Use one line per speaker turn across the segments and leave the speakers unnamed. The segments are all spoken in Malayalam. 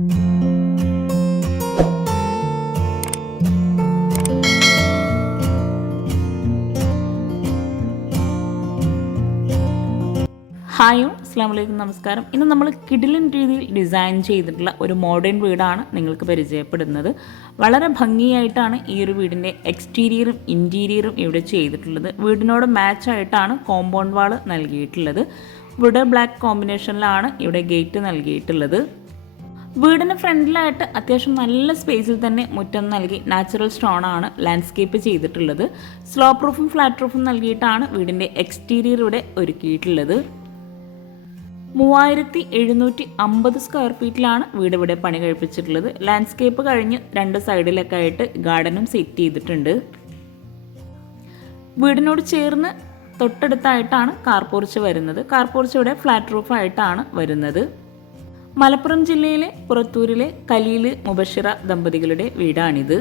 ഹായോ അസ്സാം വലൈക്കും നമസ്കാരം. ഇന്ന് നമ്മൾ കിഡിലൻ രീതിയിൽ ഡിസൈൻ ചെയ്തിട്ടുള്ള ഒരു മോഡേൺ വീടാണ് നിങ്ങൾക്ക് പരിചയപ്പെടുന്നത്. വളരെ ഭംഗിയായിട്ടാണ് ഈ ഒരു വീടിന്റെ എക്സ്റ്റീരിയറും ഇന്റീരിയറും ഇവിടെ ചെയ്തിട്ടുള്ളത്. വീടിനോട് മാച്ചായിട്ടാണ് കോമ്പൗണ്ട് വാൾ നൽകിയിട്ടുള്ളത്. വുഡ് ബ്ലാക്ക് കോമ്പിനേഷനിലാണ് ഇവിടെ ഗേറ്റ് നൽകിയിട്ടുള്ളത്. വീടിന് ഫ്രണ്ടിലായിട്ട് അത്യാവശ്യം നല്ല സ്പേസിൽ തന്നെ മുറ്റം നൽകി നാച്ചുറൽ സ്റ്റോൺ ആണ് ലാൻഡ്സ്കേപ്പ് ചെയ്തിട്ടുള്ളത്. സ്ലോ പ്രൂഫും ഫ്ലാറ്റ് പ്രൂഫും നൽകിയിട്ടാണ് വീടിന്റെ എക്സ്റ്റീരിയർ ഇവിടെ ഒരുക്കിയിട്ടുള്ളത്. മൂവായിരത്തി എഴുന്നൂറ്റി അമ്പത് സ്ക്വയർ ഫീറ്റിലാണ് വീട് ഇവിടെ പണി കഴിപ്പിച്ചിട്ടുള്ളത്. ലാൻഡ്സ്കേപ്പ് കഴിഞ്ഞ് രണ്ട് സൈഡിലൊക്കെ ആയിട്ട് ഗാർഡനും സെറ്റ് ചെയ്തിട്ടുണ്ട്. വീടിനോട് ചേർന്ന് തൊട്ടടുത്തായിട്ടാണ് കാർപോർച്ച് വരുന്നത്. കാർപോർച്ച് ഇവിടെ ഫ്ലാറ്റ് റൂഫായിട്ടാണ് വരുന്നത്. മലപ്പുറം ജില്ലയിലെ പുറത്തൂരിലെ കലീൽ മുബഷിറ ദമ്പതികളുടെ വീടാണിത്.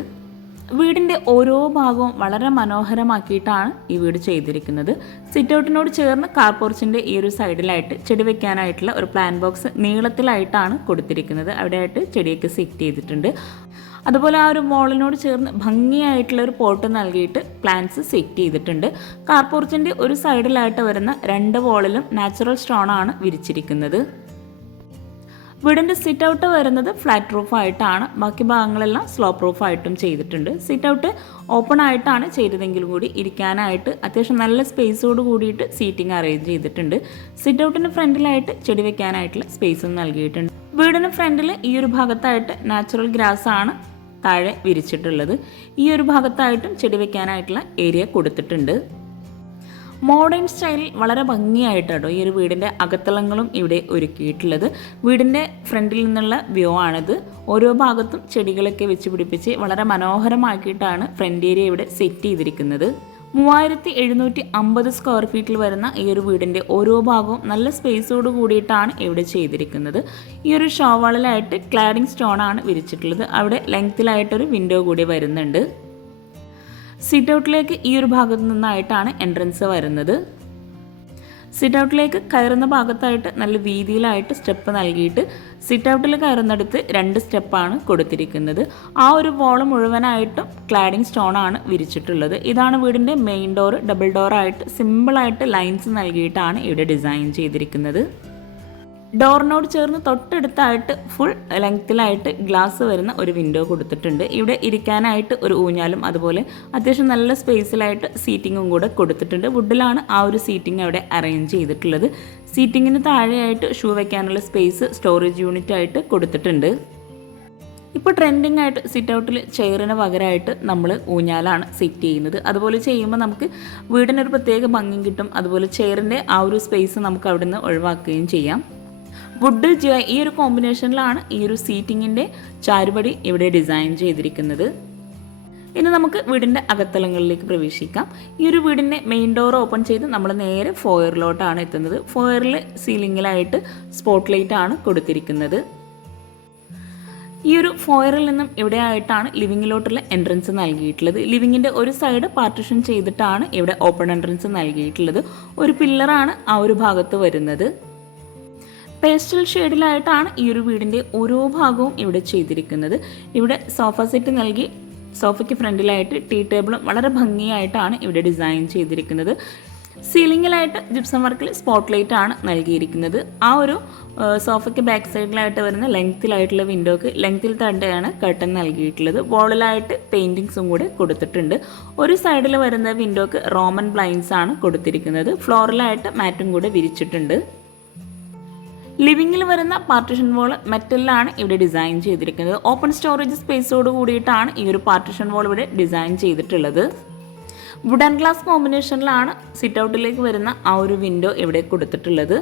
വീടിന്റെ ഓരോ ഭാഗവും വളരെ മനോഹരമാക്കിയിട്ടാണ് ഈ വീട് ചെയ്തിരിക്കുന്നത്. സിറ്റൗട്ടിനോട് ചേർന്ന് കാർപോർച്ചിന്റെ ഈ ഒരു സൈഡിലായിട്ട് ചെടി വെക്കാനായിട്ടുള്ള ഒരു പ്ലാൻ ബോക്സ് നീളത്തിലായിട്ടാണ് കൊടുത്തിരിക്കുന്നത്. അവിടെയായിട്ട് ചെടിയൊക്കെ സെറ്റ് ചെയ്തിട്ടുണ്ട്. അതുപോലെ ആ ഒരു മോളിനോട് ചേർന്ന് ഭംഗിയായിട്ടുള്ള ഒരു പോട്ട് നൽകിയിട്ട് പ്ലാന്റ്സ് സെറ്റ് ചെയ്തിട്ടുണ്ട്. കാർപോർച്ചിന്റെ ഒരു സൈഡിലായിട്ട് വരുന്ന രണ്ട് വോളിലും നാച്ചുറൽ സ്റ്റോൺ ആണ് വിരിച്ചിരിക്കുന്നത്. വീടിന്റെ സിറ്റ് ഔട്ട് വരുന്നത് ഫ്ലാറ്റ് റൂഫ് ആയിട്ടാണ്. ബാക്കി ഭാഗങ്ങളെല്ലാം സ്ലോ പ്രൂഫ് ആയിട്ടും ചെയ്തിട്ടുണ്ട്. സിറ്റ് ഔട്ട് ഓപ്പൺ ആയിട്ടാണ് ചെയ്തതെങ്കിലും കൂടി ഇരിക്കാനായിട്ട് അത്യാവശ്യം നല്ല സ്പേസോട് കൂടിയിട്ട് സീറ്റിംഗ് അറേഞ്ച് ചെയ്തിട്ടുണ്ട്. സിറ്റ് ഔട്ടിന്റെ ഫ്രണ്ടിലായിട്ട് ചെടി വെക്കാനായിട്ടുള്ള സ്പേസും നൽകിയിട്ടുണ്ട്. വീടിന് ഫ്രണ്ടിൽ ഈ ഒരു ഭാഗത്തായിട്ട് നാച്ചുറൽ ഗ്രാസ് ആണ് താഴെ വിരിച്ചിട്ടുള്ളത്. ഈ ഒരു ഭാഗത്തായിട്ടും ചെടി വെക്കാനായിട്ടുള്ള ഏരിയ കൊടുത്തിട്ടുണ്ട്. മോഡേൺ സ്റ്റൈലിൽ വളരെ ഭംഗിയായിട്ടാണ് ഈ ഒരു വീടിന്റെ അകത്തളങ്ങളും ഇവിടെ ഒരുക്കിയിട്ടുള്ളത്. വീടിന്റെ ഫ്രണ്ടിൽ നിന്നുള്ള വ്യൂ ആണിത്. ഓരോ ഭാഗത്തും ചെടികളൊക്കെ വെച്ച് പിടിപ്പിച്ച് വളരെ മനോഹരമാക്കിയിട്ടാണ് ഫ്രണ്ട് ഏരിയ ഇവിടെ സെറ്റ് ചെയ്തിരിക്കുന്നത്. മൂവായിരത്തി എഴുന്നൂറ്റി അമ്പത് സ്ക്വയർ ഫീറ്റിൽ വരുന്ന ഈ ഒരു വീടിന്റെ ഓരോ ഭാഗവും നല്ല സ്പേസോട് കൂടിയിട്ടാണ് ഇവിടെ ചെയ്തിരിക്കുന്നത്. ഈ ഒരു ഷോവാളിലായിട്ട് ക്ലാഡിംഗ് സ്റ്റോൺ ആണ് വിരിച്ചിട്ടുള്ളത്. അവിടെ ലെങ്ത്തിലായിട്ടൊരു വിൻഡോ കൂടി വരുന്നുണ്ട്. സിറ്റ് ഔട്ടിലേക്ക് ഈ ഒരു ഭാഗത്തു നിന്നായിട്ടാണ് എൻട്രൻസ് വരുന്നത്. സിറ്റ് ഔട്ടിലേക്ക് കയറുന്ന ഭാഗത്തായിട്ട് നല്ല വീതിയിലായിട്ട് സ്റ്റെപ്പ് നൽകിയിട്ട് സിറ്റ് ഔട്ടിൽ കയറുന്നിടത്ത് രണ്ട് സ്റ്റെപ്പാണ് കൊടുത്തിരിക്കുന്നത്. ആ ഒരു വോൾ മുഴുവനായിട്ടും ക്ലാഡിംഗ് സ്റ്റോൺ ആണ് വിരിച്ചിട്ടുള്ളത്. ഇതാണ് വീടിന്റെ മെയിൻ ഡോർ ഡബിൾ ഡോറായിട്ട് സിമ്പിളായിട്ട് ലൈൻസ് നൽകിയിട്ടാണ് ഇവിടെ ഡിസൈൻ ചെയ്തിരിക്കുന്നത്. ഡോറിനോട് ചേർന്ന് തൊട്ടടുത്തായിട്ട് ഫുൾ ലെങ്ത്തിലായിട്ട് ഗ്ലാസ് വരുന്ന ഒരു വിൻഡോ കൊടുത്തിട്ടുണ്ട്. ഇവിടെ ഇരിക്കാനായിട്ട് ഒരു ഊഞ്ഞാലും അതുപോലെ അത്യാവശ്യം നല്ല സ്പേസിലായിട്ട് സീറ്റിങ്ങും കൂടെ കൊടുത്തിട്ടുണ്ട്. വുഡിലാണ് ആ ഒരു സീറ്റിംഗ് അവിടെ അറേഞ്ച് ചെയ്തിട്ടുള്ളത്. സീറ്റിങ്ങിന് താഴെയായിട്ട് ഷൂ വയ്ക്കാനുള്ള സ്പേസ് സ്റ്റോറേജ് യൂണിറ്റ് ആയിട്ട് കൊടുത്തിട്ടുണ്ട്. ഇപ്പോൾ ട്രെൻഡിങ് ആയിട്ട് സിറ്റ് ഔട്ടിൽ ചെയറിന് പകരമായിട്ട് നമ്മൾ ഊഞ്ഞാലാണ് സെറ്റ് ചെയ്യുന്നത്. അതുപോലെ ചെയ്യുമ്പോൾ നമുക്ക് വീടിനൊരു പ്രത്യേക ഭംഗി കിട്ടും. അതുപോലെ ചെയറിന്റെ ആ ഒരു സ്പേസ് നമുക്ക് അവിടുന്ന് ഒഴിവാക്കുകയും ചെയ്യാം. വുഡ് ജിയ ഈ ഒരു കോമ്പിനേഷനിലാണ് ഈ ഒരു സീറ്റിങ്ങിന്റെ ചാരുപടി ഇവിടെ ഡിസൈൻ ചെയ്തിരിക്കുന്നത്. ഇനി നമുക്ക് വീടിന്റെ അകത്തലങ്ങളിലേക്ക് പ്രവേശിക്കാം. ഈ ഒരു വീടിന്റെ മെയിൻ ഡോർ ഓപ്പൺ ചെയ്ത് നമ്മൾ നേരെ ഫോയറിലോട്ടാണ് എത്തുന്നത്. ഫോയറിൽ സീലിങ്ങിലായിട്ട് സ്പോട്ട് ലൈറ്റ് ആണ് കൊടുത്തിരിക്കുന്നത്. ഈ ഒരു ഫോയറിൽ നിന്നും ഇവിടെ ആയിട്ടാണ് ലിവിങ്ങിലോട്ടുള്ള എൻട്രൻസ് നൽകിയിട്ടുള്ളത്. ലിവിങ്ങിന്റെ ഒരു സൈഡ് പാർട്ടിഷൻ ചെയ്തിട്ടാണ് ഇവിടെ ഓപ്പൺ എൻട്രൻസ് നൽകിയിട്ടുള്ളത്. ഒരു പില്ലറാണ് ആ ഒരു ഭാഗത്ത് വരുന്നത്. പേസ്റ്റൽ ഷെയ്ഡിലായിട്ടാണ് ഈ ഒരു വീടിന്റെ ഓരോ ഭാഗവും ഇവിടെ ചെയ്തിരിക്കുന്നത്. ഇവിടെ സോഫ സെറ്റ് നൽകി സോഫയ്ക്ക് ഫ്രണ്ടിലായിട്ട് ടീ ടേബിളും വളരെ ഭംഗിയായിട്ടാണ് ഇവിടെ ഡിസൈൻ ചെയ്തിരിക്കുന്നത്. സീലിംഗിലായിട്ട് ജിപ്സം വർക്കിൽ സ്പോട്ട് ലൈറ്റ് ആണ് നൽകിയിരിക്കുന്നത്. ആ ഒരു സോഫയ്ക്ക് ബാക്ക് സൈഡിലായിട്ട് വരുന്ന ലെങ്ത്തിലായിട്ടുള്ള വിൻഡോക്ക് ലെങ്ത്തിൽ തന്നെയാണ് കർട്ടൻ നൽകിയിട്ടുള്ളത്. വോളിലായിട്ട് പെയിന്റിങ്സും കൂടെ കൊടുത്തിട്ടുണ്ട്. ഒരു സൈഡിൽ വരുന്ന വിൻഡോക്ക് റോമൻ ബ്ലൈൻസ് ആണ് കൊടുത്തിരിക്കുന്നത്. ഫ്ലോറിലായിട്ട് മാറ്റും കൂടെ വിരിച്ചിട്ടുണ്ട്. ലിവിങ്ങിൽ വരുന്ന പാർട്ടിഷൻ വോൾ മെറ്റലിലാണ് ഇവിടെ ഡിസൈൻ ചെയ്തിരിക്കുന്നത്. ഓപ്പൺ സ്റ്റോറേജ് സ്പേസോട് കൂടിയിട്ടാണ് ഈ ഒരു പാർട്ടിഷൻ വോൾ ഇവിടെ ഡിസൈൻ ചെയ്തിട്ടുള്ളത്. വുഡ് ആൻഡ് ഗ്ലാസ് കോമ്പിനേഷനിലാണ് സിറ്റ് ഔട്ടിലേക്ക് വരുന്ന ആ ഒരു വിൻഡോ ഇവിടെ കൊടുത്തിട്ടുള്ളത്.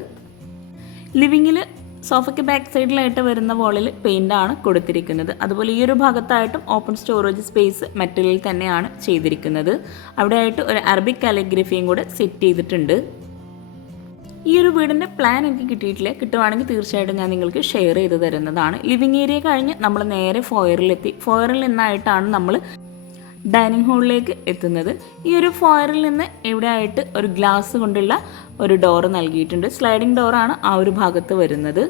ലിവിങ്ങിൽ സോഫയ്ക്ക് ബാക്ക് സൈഡിലായിട്ട് വരുന്ന വോളിൽ ആണ് കൊടുത്തിരിക്കുന്നത്. അതുപോലെ ഈ ഒരു ഭാഗത്തായിട്ടും ഓപ്പൺ സ്റ്റോറേജ് സ്പേസ് മെറ്റലിൽ തന്നെയാണ് ചെയ്തിരിക്കുന്നത്. അവിടെയായിട്ട് ഒരു അറബിക് കാലിഗ്രഫിയും കൂടെ സെറ്റ് ചെയ്തിട്ടുണ്ട്. ഈ ഒരു വീടിന്റെ പ്ലാൻ എനിക്ക് കിട്ടിയിട്ടില്ല. കിട്ടുവാണെങ്കിൽ തീർച്ചയായിട്ടും ഞാൻ നിങ്ങൾക്ക് ഷെയർ ചെയ്ത് തരുന്നതാണ്. ലിവിങ് ഏരിയ കഴിഞ്ഞ് നമ്മൾ നേരെ ഫോയറിലെത്തി ഫോയറിൽ നിന്നായിട്ടാണ് നമ്മൾ ഡൈനിങ് ഹാളിലേക്ക് എത്തുന്നത്. ഈ ഒരു ഫോയറിൽ നിന്ന് എവിടെയായിട്ട് ഒരു ഗ്ലാസ് കൊണ്ടുള്ള ഒരു ഡോറ് നൽകിയിട്ടുണ്ട്. സ്ലൈഡിംഗ് ഡോറാണ് ആ ഒരു ഭാഗത്ത് വരുന്നത്.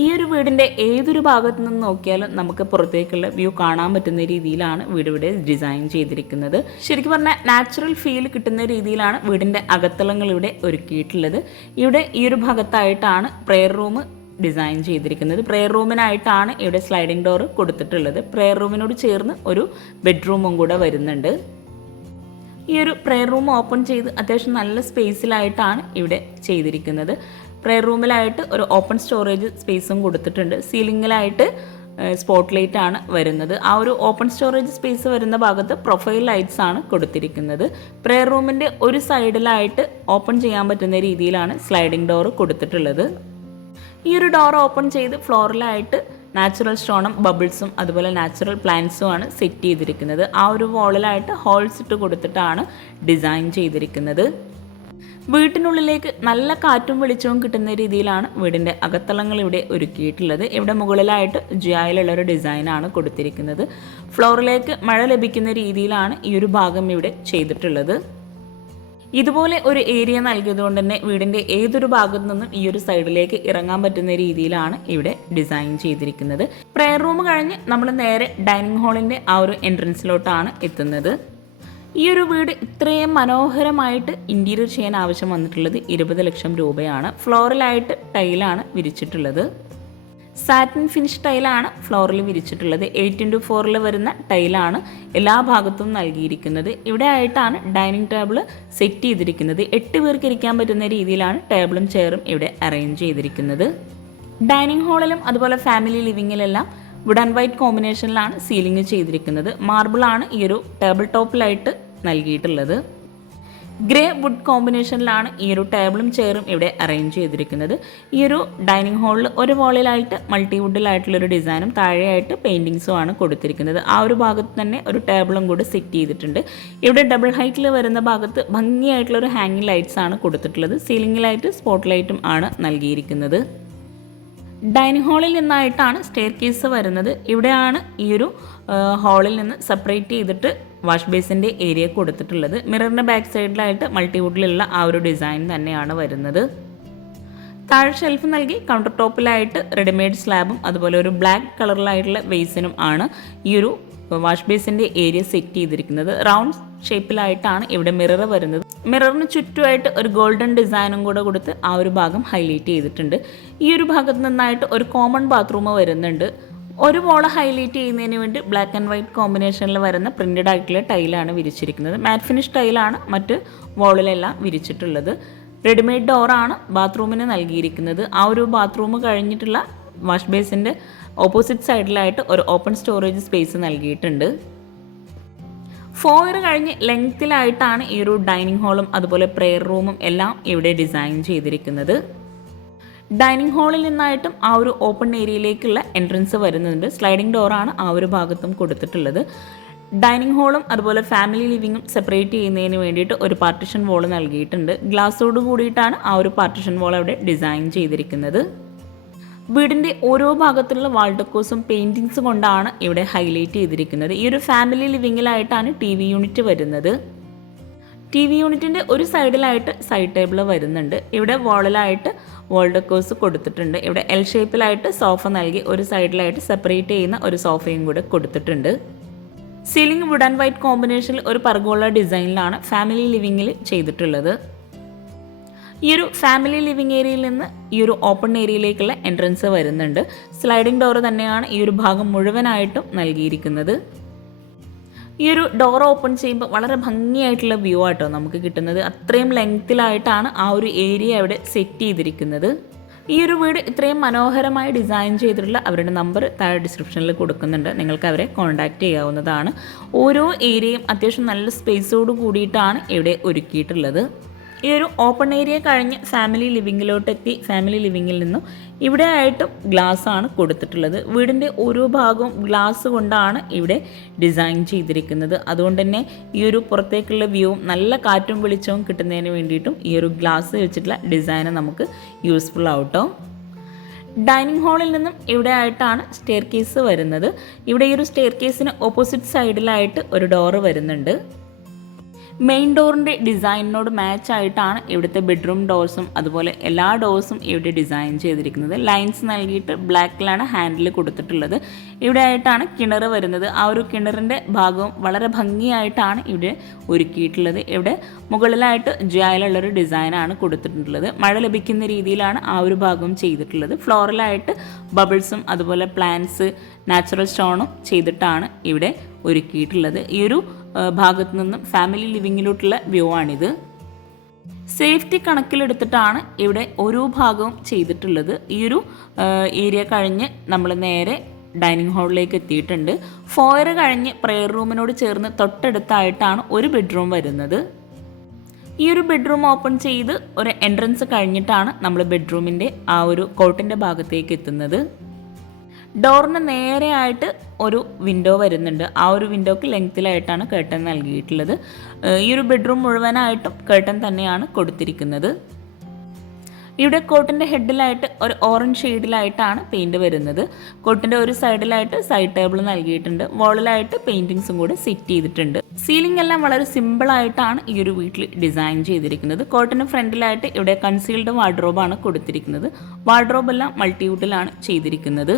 ഈ ഒരു വീടിന്റെ ഏതൊരു ഭാഗത്തു നിന്ന് നോക്കിയാലും നമുക്ക് പുറത്തേക്കുള്ള വ്യൂ കാണാൻ പറ്റുന്ന രീതിയിലാണ് വീട് ഇവിടെ ഡിസൈൻ ചെയ്തിരിക്കുന്നത്. ശരിക്കും പറഞ്ഞാൽ നാച്ചുറൽ ഫീൽ കിട്ടുന്ന രീതിയിലാണ് വീടിന്റെ അകത്തളങ്ങൾ ഇവിടെ ഒരുക്കിയിട്ടുള്ളത്. ഇവിടെ ഈ ഒരു ഭാഗത്തായിട്ടാണ് പ്രെയർ റൂം ഡിസൈൻ ചെയ്തിരിക്കുന്നത്. പ്രെയർ റൂമിനായിട്ടാണ് ഇവിടെ സ്ലൈഡിംഗ് ഡോർ കൊടുത്തിട്ടുള്ളത്. പ്രെയർ റൂമിനോട് ചേർന്ന് ഒരു ബെഡ്റൂമും കൂടെ വരുന്നുണ്ട്. ഈ ഒരു പ്രെയർ റൂം ഓപ്പൺ ചെയ്ത് അത്യാവശ്യം നല്ല സ്പേസിലായിട്ടാണ് ഇവിടെ ചെയ്തിരിക്കുന്നത്. പ്രെയർ റൂമിലായിട്ട് ഒരു ഓപ്പൺ സ്റ്റോറേജ് സ്പേസും കൊടുത്തിട്ടുണ്ട്. സീലിങ്ങിലായിട്ട് സ്പോട്ട് ലൈറ്റ് ആണ് വരുന്നത്. ആ ഒരു ഓപ്പൺ സ്റ്റോറേജ് സ്പേസ് വരുന്ന ഭാഗത്ത് പ്രൊഫൈൽ ലൈറ്റ്സ് ആണ് കൊടുത്തിരിക്കുന്നത്. പ്രെയർ റൂമിന്റെ ഒരു സൈഡിലായിട്ട് ഓപ്പൺ ചെയ്യാൻ പറ്റുന്ന രീതിയിലാണ് സ്ലൈഡിംഗ് ഡോർ കൊടുത്തിട്ടുള്ളത്. ഈ ഒരു ഡോർ ഓപ്പൺ ചെയ്ത് ഫ്ലോറിലായിട്ട് നാച്ചുറൽ സ്റ്റോണും ബബിൾസും അതുപോലെ നാച്ചുറൽ പ്ലാന്റ്സും ആണ് സെറ്റ് ചെയ്തിരിക്കുന്നത്. ആ ഒരു വോളിലായിട്ട് ഹോൾസ് ഇട്ട് കൊടുത്തിട്ടാണ് ഡിസൈൻ ചെയ്തിരിക്കുന്നത്. വീട്ടിനുള്ളിലേക്ക് നല്ല കാറ്റും വെളിച്ചവും കിട്ടുന്ന രീതിയിലാണ് വീടിന്റെ അകത്തളങ്ങൾ ഇവിടെ ഒരുക്കിയിട്ടുള്ളത്. ഇവിടെ മുകളിലായിട്ട് ജിയായിലുള്ള ഒരു ഡിസൈനാണ് കൊടുത്തിരിക്കുന്നത്. ഫ്ലോറിലേക്ക് മഴ ലഭിക്കുന്ന രീതിയിലാണ് ഈ ഒരു ഭാഗം ഇവിടെ ചെയ്തിട്ടുള്ളത്. ഇതുപോലെ ഒരു ഏരിയ നൽകിയതുകൊണ്ട് തന്നെ വീടിന്റെ ഏതൊരു ഭാഗത്തു നിന്നും ഈ ഒരു സൈഡിലേക്ക് ഇറങ്ങാൻ പറ്റുന്ന രീതിയിലാണ് ഇവിടെ ഡിസൈൻ ചെയ്തിരിക്കുന്നത്. പ്രെയർ റൂം കഴിഞ്ഞ് നമ്മൾ നേരെ ഡൈനിങ് ഹാളിന്റെ ആ ഒരു എൻട്രൻസിലോട്ടാണ് എത്തുന്നത്. ഈ ഒരു വീട് ഇത്രയും മനോഹരമായിട്ട് ഇന്റീരിയർ ചെയ്യാൻ ആവശ്യം വന്നിട്ടുള്ളത് ഇരുപത് ലക്ഷം രൂപയാണ്. ഫ്ലോറലായിട്ട് ടൈലാണ് വിരിച്ചിട്ടുള്ളത്. സാറ്റിൻ ഫിനിഷ് ടൈലാണ് ഫ്ലോറിൽ വിരിച്ചിട്ടുള്ളത്. എയ്റ്റ് ഇന്റു ഫോറിൽ വരുന്ന ടൈലാണ് എല്ലാ ഭാഗത്തും നൽകിയിരിക്കുന്നത്. ഇവിടെ ആയിട്ടാണ് ഡൈനിങ് ടേബിൾ സെറ്റ് ചെയ്തിരിക്കുന്നത്. എട്ട് പേർക്ക് ഇരിക്കാൻ പറ്റുന്ന രീതിയിലാണ് ടേബിളും ചെയറും ഇവിടെ അറേഞ്ച് ചെയ്തിരിക്കുന്നത്. ഡൈനിങ് ഹാളിലും അതുപോലെ ഫാമിലി ലിവിങ്ങിലെല്ലാം വുഡ് ആൻഡ് വൈറ്റ് കോമ്പിനേഷനിലാണ് സീലിംഗ് ചെയ്തിരിക്കുന്നത്. മാർബിളാണ് ഈ ഒരു ടേബിൾ ടോപ്പിലായിട്ട് നൽകിയിട്ടുള്ളത്. ഗ്രേ വുഡ് കോമ്പിനേഷനിലാണ് ഈ ഒരു ടേബിളും ചെയറും ഇവിടെ അറേഞ്ച് ചെയ്തിരിക്കുന്നത്. ഈ ഒരു ഡൈനിങ് ഹാളിൽ ഒരു വോളിലായിട്ട് മൾട്ടി വുഡിലായിട്ടുള്ളൊരു ഡിസൈനും താഴെയായിട്ട് പെയിന്റിങ്സും ആണ് കൊടുത്തിരിക്കുന്നത്. ആ ഒരു ഭാഗത്ത് തന്നെ ഒരു ടേബിളും കൂടി സെറ്റ് ചെയ്തിട്ടുണ്ട്. ഇവിടെ ഡബിൾ ഹൈറ്റിൽ വരുന്ന ഭാഗത്ത് ഭംഗിയായിട്ടുള്ളൊരു ഹാങ്ങിങ് ലൈറ്റ്സ് ആണ് കൊടുത്തിട്ടുള്ളത്. സീലിംഗിലായിട്ട് സ്പോട്ട് ലൈറ്റും ആണ് നൽകിയിരിക്കുന്നത്. ഡൈനിങ് ഹാളിൽ നിന്നായിട്ടാണ് സ്റ്റെയർ കേസ് വരുന്നത്. ഇവിടെയാണ് ഈ ഒരു ഹാളിൽ നിന്ന് സെപ്പറേറ്റ് ചെയ്തിട്ട് വാഷ് ബേസിന്റെ ഏരിയ കൊടുത്തിട്ടുള്ളത്. മിററിന്റെ ബാക്ക് സൈഡിലായിട്ട് മൾട്ടിവുഡിലുള്ള ആ ഒരു ഡിസൈൻ തന്നെയാണ് വരുന്നത്. താഴെ ഷെൽഫ് നൽകി കൗണ്ടർ ടോപ്പിലായിട്ട് റെഡിമെയ്ഡ് സ്ലാബും അതുപോലെ ഒരു ബ്ലാക്ക് കളറിലായിട്ടുള്ള ബേസിനും ആണ് ഈ ഒരു വാഷ് ബേസിന്റെ ഏരിയ സെറ്റ് ചെയ്തിരിക്കുന്നത്. റൗണ്ട് ഷേപ്പിലായിട്ടാണ് ഇവിടെ മിറർ വരുന്നത്. മിററിന് ചുറ്റുമായിട്ട് ഒരു ഗോൾഡൻ ഡിസൈനും കൂടെ കൊടുത്ത് ആ ഒരു ഭാഗം ഹൈലൈറ്റ് ചെയ്തിട്ടുണ്ട്. ഈ ഒരു ഭാഗത്ത് നിന്നായിട്ട് ഒരു കോമൺ ബാത്റൂം വരുന്നുണ്ട്. ഒരു വോൾ ഹൈലൈറ്റ് ചെയ്യുന്നതിന് വേണ്ടി ബ്ലാക്ക് ആൻഡ് വൈറ്റ് കോമ്പിനേഷനിൽ വരുന്ന പ്രിന്റഡ് ആയിട്ടുള്ള ടൈലാണ് വിരിച്ചിരിക്കുന്നത്. മാറ്റ് ഫിനിഷ് ടൈലാണ് മറ്റ് വോളിലെല്ലാം വിരിച്ചിട്ടുള്ളത്. റെഡിമെയ്ഡ് ഡോറാണ് ബാത്റൂമിന് നൽകിയിരിക്കുന്നത്. ആ ഒരു ബാത്റൂം കഴിഞ്ഞിട്ടുള്ള വാഷ് ബേസിന്റെ ഓപ്പോസിറ്റ് സൈഡിലായിട്ട് ഒരു ഓപ്പൺ സ്റ്റോറേജ് സ്പേസ് നൽകിയിട്ടുണ്ട്. ഫോയർ കഴിഞ്ഞ് ലെങ്ത്തിലായിട്ടാണ് ഈ ഒരു ഡൈനിങ് ഹാളും അതുപോലെ പ്രെയർ റൂമും എല്ലാം ഇവിടെ ഡിസൈൻ ചെയ്തിരിക്കുന്നത്. ഡൈനിങ് ഹാളിൽ നിന്നായിട്ടും ആ ഒരു ഓപ്പൺ ഏരിയയിലേക്കുള്ള എൻട്രൻസ് വരുന്നുണ്ട്. സ്ലൈഡിംഗ് ഡോറാണ് ആ ഒരു ഭാഗത്തും കൊടുത്തിട്ടുള്ളത്. ഡൈനിങ് ഹാളും അതുപോലെ ഫാമിലി ലിവിങ്ങും സെപ്പറേറ്റ് ചെയ്യുന്നതിന് വേണ്ടിയിട്ട് ഒരു പാർട്ടിഷൻ വോൾ നൽകിയിട്ടുണ്ട്. ഗ്ലാസ്സോട് കൂടിയിട്ടാണ് ആ ഒരു പാർട്ടിഷൻ വോൾ അവിടെ ഡിസൈൻ ചെയ്തിരിക്കുന്നത്. വീടിന്റെ ഓരോ ഭാഗത്തുള്ള വാൾ ഡെക്കോസും പെയിന്റിങ്സും കൊണ്ടാണ് ഇവിടെ ഹൈലൈറ്റ് ചെയ്തിരിക്കുന്നത്. ഈ ഒരു ഫാമിലി ലിവിങ്ങിലായിട്ടാണ് ടി വി യൂണിറ്റ് വരുന്നത്. ടി വി യൂണിറ്റിന്റെ ഒരു സൈഡിലായിട്ട് സൈഡ് ടേബിൾ വരുന്നുണ്ട്. ഇവിടെ വോളിലായിട്ട് വാൾ ഡെക്കോസ് കൊടുത്തിട്ടുണ്ട്. ഇവിടെ എൽ ഷേപ്പിലായിട്ട് സോഫ നൽകി ഒരു സൈഡിലായിട്ട് സെപ്പറേറ്റ് ചെയ്യുന്ന ഒരു സോഫയും കൂടെ കൊടുത്തിട്ടുണ്ട്. സീലിംഗ് വുഡ് ആൻഡ് വൈറ്റ് കോമ്പിനേഷനിൽ ഒരു പർഗോള ഡിസൈനിലാണ് ഫാമിലി ലിവിങ്ങിൽ ചെയ്തിട്ടുള്ളത്. ഈ ഒരു ഫാമിലി ലിവിംഗ് ഏരിയയിൽ നിന്ന് ഈ ഒരു ഓപ്പൺ ഏരിയയിലേക്കുള്ള എൻട്രൻസ് വരുന്നുണ്ട്. സ്ലൈഡിംഗ് ഡോർ തന്നെയാണ് ഈ ഒരു ഭാഗം മുഴുവനായിട്ടും നൽകിയിരിക്കുന്നത്. ഈ ഒരു ഡോർ ഓപ്പൺ ചെയ്യുമ്പോൾ വളരെ ഭംഗിയായിട്ടുള്ള വ്യൂ ആട്ടോ നമുക്ക് കിട്ടുന്നത്. അത്രയും ലെങ്ത്തിലായിട്ടാണ് ആ ഒരു ഏരിയ അവിടെ സെറ്റ് ചെയ്തിരിക്കുന്നത്. ഈ ഒരു വീട് ഇത്രയും മനോഹരമായി ഡിസൈൻ ചെയ്തിട്ടുള്ള അവരുടെ നമ്പർ താഴെ ഡിസ്ക്രിപ്ഷനിൽ കൊടുക്കുന്നുണ്ട്. നിങ്ങൾക്ക് അവരെ കോൺടാക്റ്റ് ചെയ്യാവുന്നതാണ്. ഓരോ ഏരിയയും അത്യാവശ്യം നല്ല സ്പേസോട് കൂടിയിട്ടാണ് ഇവിടെ ഒരുക്കിയിട്ടുള്ളത്. ഈ ഒരു ഓപ്പൺ ഏരിയ കഴിഞ്ഞ് ഫാമിലി ലിവിങ്ങിലോട്ട് എത്തി ഫാമിലി ലിവിങ്ങിൽ നിന്നും ഇവിടെ ആയിട്ടും ഗ്ലാസ് ആണ് കൊടുത്തിട്ടുള്ളത്. വീടിന്റെ ഓരോ ഭാഗവും ഗ്ലാസ് കൊണ്ടാണ് ഇവിടെ ഡിസൈൻ ചെയ്തിരിക്കുന്നത്. അതുകൊണ്ട് തന്നെ ഈ ഒരു പുറത്തേക്കുള്ള വ്യൂവും നല്ല കാറ്റും വെളിച്ചവും കിട്ടുന്നതിന് വേണ്ടിയിട്ടും ഈ ഒരു ഗ്ലാസ് വെച്ചിട്ടുള്ള ഡിസൈന് നമുക്ക് യൂസ്ഫുൾ ആവട്ടോ. ഡൈനിങ് ഹാളിൽ നിന്നും ഇവിടെ ആയിട്ടാണ് സ്റ്റെയർ കേസ് വരുന്നത്. ഇവിടെ ഈ ഒരു സ്റ്റെയർ കേസിന് ഓപ്പോസിറ്റ് സൈഡിലായിട്ട് ഒരു ഡോറ് വരുന്നുണ്ട്. മെയിൻ ഡോറിന്റെ ഡിസൈനിനോട് മാച്ച് ആയിട്ടാണ് ഇവിടുത്തെ ബെഡ്റൂം ഡോർസും അതുപോലെ എല്ലാ ഡോർസും ഇവിടെ ഡിസൈൻ ചെയ്തിരിക്കുന്നത്. ലൈൻസ് നൽകിയിട്ട് ബ്ലാക്കിലാണ് ഹാൻഡിൽ കൊടുത്തിട്ടുള്ളത്. ഇവിടെ ആയിട്ടാണ് കിണർ വരുന്നത്. ആ ഒരു കിണറിന്റെ ഭാഗവും വളരെ ഭംഗിയായിട്ടാണ് ഇവിടെ ഒരുക്കിയിട്ടുള്ളത്. ഇവിടെ മുകളിലായിട്ട് ജയിലുള്ളൊരു ഡിസൈനാണ് കൊടുത്തിട്ടുള്ളത്. മഴ ലഭിക്കുന്ന രീതിയിലാണ് ആ ഒരു ഭാഗം ചെയ്തിട്ടുള്ളത്. ഫ്ലോറലായിട്ട് ബബിൾസും അതുപോലെ പ്ലാന്റ്സ് നാച്ചുറൽ സ്റ്റോണും ചെയ്തിട്ടാണ് ഇവിടെ ഒരുക്കിയിട്ടുള്ളത്. ഈ ഒരു ഭാഗത്തു നിന്നും ഫാമിലി ലിവിങ്ങിലോട്ടുള്ള വ്യൂ ആണിത് സേഫ്റ്റി കണക്കിലെടുത്തിട്ടാണ് ഇവിടെ ഓരോ ഭാഗവും ചെയ്തിട്ടുള്ളത്. ഈ ഒരു ഏരിയ കഴിഞ്ഞ് നമ്മൾ നേരെ ഡൈനിങ് ഹാളിലേക്ക് എത്തിയിട്ടുണ്ട്. ഫോയർ കഴിഞ്ഞ് പ്രെയർ റൂമിനോട് ചേർന്ന് തൊട്ടടുത്തായിട്ടാണ് ഒരു ബെഡ്റൂം വരുന്നത്. ഈ ഒരു ബെഡ്റൂം ഓപ്പൺ ചെയ്ത് ഒരു എൻട്രൻസ് കഴിഞ്ഞിട്ടാണ് നമ്മൾ ബെഡ്റൂമിന്റെ ആ ഒരു കോട്ടിന്റെ ഭാഗത്തേക്ക് എത്തുന്നത്. ഡോറിന് നേരെയായിട്ട് ഒരു വിൻഡോ വരുന്നുണ്ട്. ആ ഒരു വിൻഡോക്ക് ലെങ്ത്തിലായിട്ടാണ് കേട്ടൻ നൽകിയിട്ടുള്ളത്. ഈ ഒരു ബെഡ്റൂം മുഴുവനായിട്ടും കേട്ടൻ തന്നെയാണ് കൊടുത്തിരിക്കുന്നത്. ഇവിടെ കോട്ടിന്റെ ഹെഡിലായിട്ട് ഒരു ഓറഞ്ച് ഷെയ്ഡിലായിട്ടാണ് പെയിന്റ് വരുന്നത്. കോട്ടിന്റെ ഒരു സൈഡിലായിട്ട് സൈഡ് ടേബിൾ നൽകിയിട്ടുണ്ട്. വോളിലായിട്ട് പെയിന്റിങ്സും കൂടെ സെറ്റ് ചെയ്തിട്ടുണ്ട്. സീലിംഗ് എല്ലാം വളരെ സിമ്പിളായിട്ടാണ് ഈ ഒരു വീട്ടിൽ ഡിസൈൻ ചെയ്തിരിക്കുന്നത്. കോട്ടിന് ഫ്രണ്ടിലായിട്ട് ഇവിടെ കൺസീൽഡ് വാർഡ്രോബാണ് കൊടുത്തിരിക്കുന്നത്. വാർഡ്രോബ് എല്ലാം മൾട്ടിവുഡിലാണ് ചെയ്തിരിക്കുന്നത്.